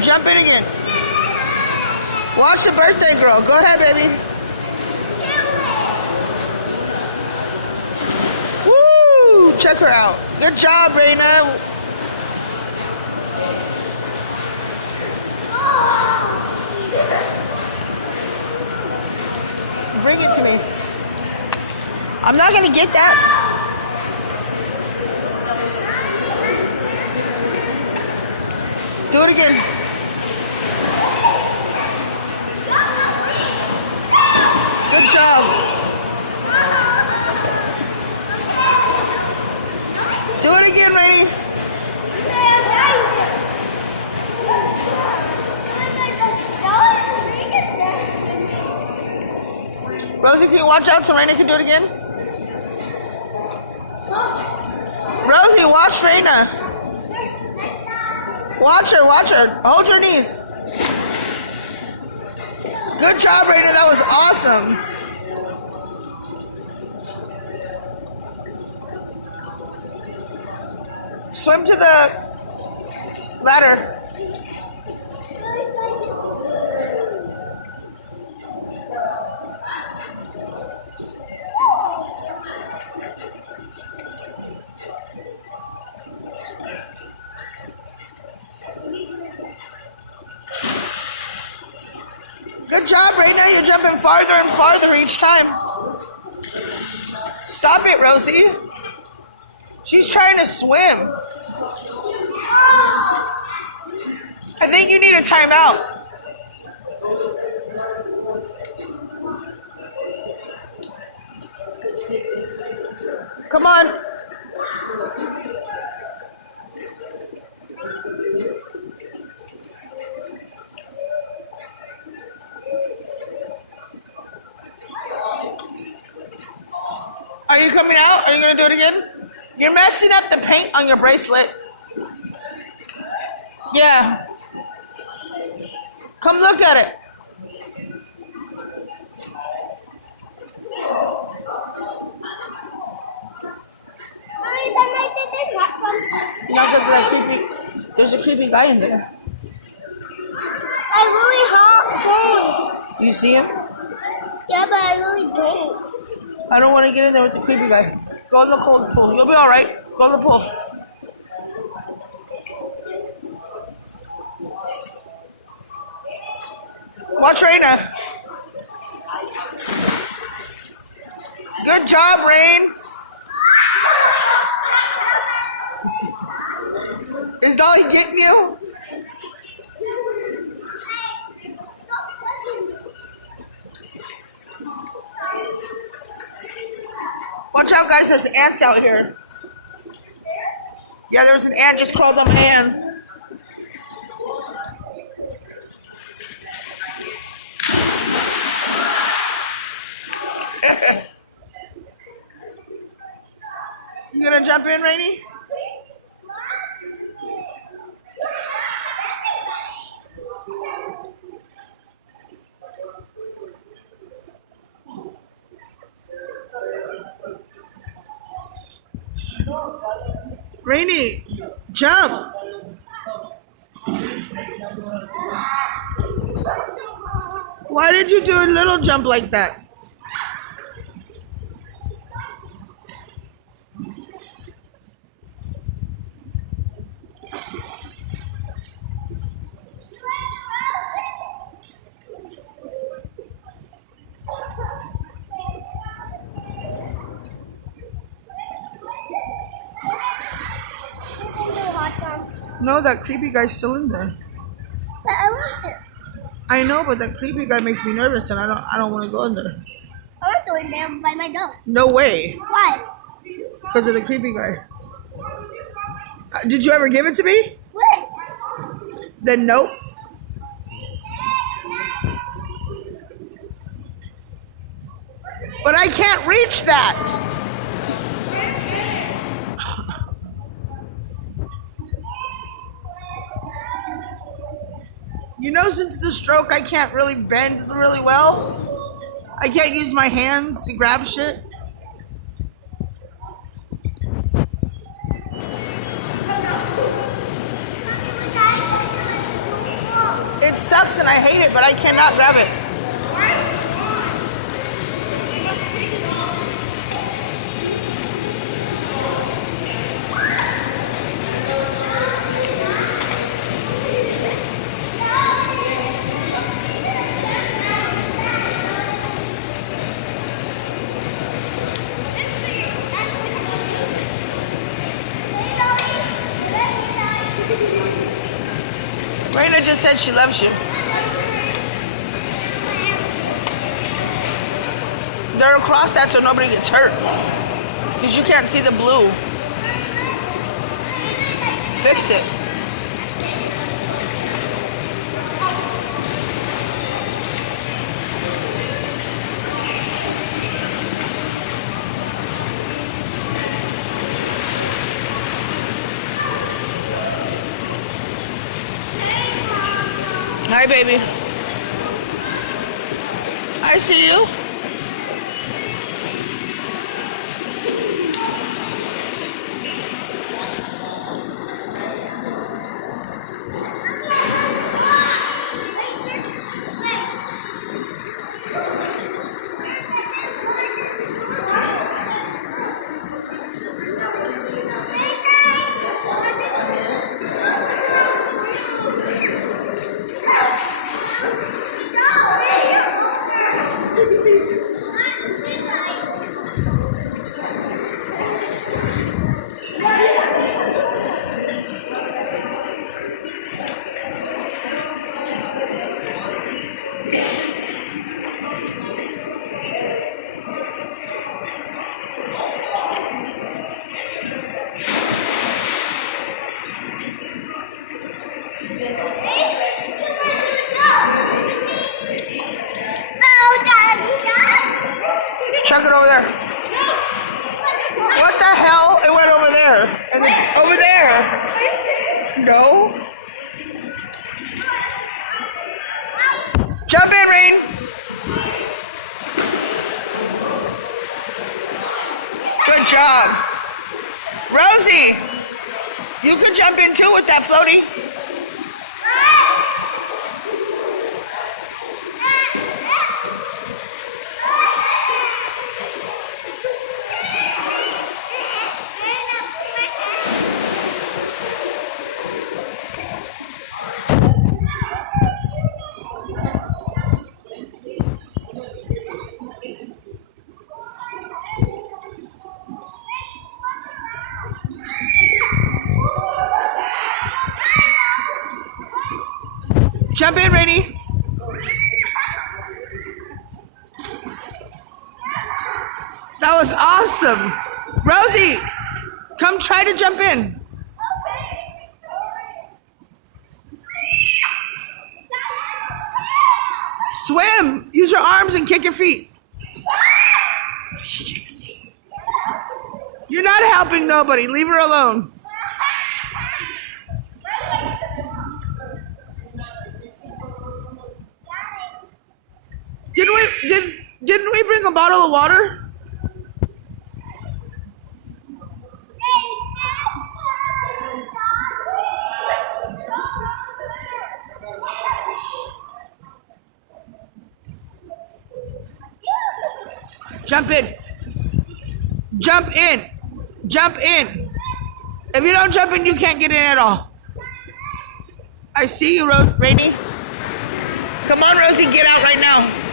Jump in again. Watch the birthday girl. Go ahead, baby. Woo! Check her out. Good job, Reyna. Bring it to me. I'm not gonna get that. Do it again. Good job. Do it again, lady. Rosie, can you watch out so Reyna can do it again? Rosie, watch Reyna. Watch her, watch her. Hold your knees. Good job, Reyna. That was awesome. Swim to the ladder. Good job, Reyna. You're jumping farther and farther each time. Stop it, Rosie. She's trying to swim. I think you need a timeout. Come on. Are you coming out? Are you going to do it again? You're messing up the paint on your bracelet. Yeah. Come look at it. Not that creepy. There's a creepy guy in there. I really don't. You see him? Yeah, but I really don't. I don't want to get in there with the creepy guy. Go in the cold pool. You'll be all right. Go in the pool. Watch Reyna. Good job, Rain. Is Dolly getting you? Watch out, guys. There's ants out here. Yeah, there's an ant just crawled on my hand. You gonna jump in, Rainy? Rainy, jump. Why did you do a little jump like that? No, that creepy guy's still in there. But I want to. I know, but that creepy guy makes me nervous, and I don't want to go in there. I want to go in there by my dog. No way. Why? Because of the creepy guy. Did you ever give it to me? What? Then nope. But I can't reach that. You know, since the stroke, I can't really bend really well. I can't use my hands to grab shit. sucks and I hate it, but I cannot grab it. Reyna just said she loves you. They're across that so nobody gets hurt. Because you can't see the blue. Fix it. Hi, baby. I see you. Chuck it over there. What the hell? It went over there. And then over there. No. Jump in, Rain. Good job. Rosie, you could jump in too with that floaty. Jump in, ready? That was awesome. Rosie, come try to jump in. Swim. Use your arms and kick your feet. You're not helping nobody. Leave her alone. Didn't we bring a bottle of water? Jump in. Jump in. Jump in. If you don't jump in, you can't get in at all. I see you, Rainy. Come on, Rosie, get out right now.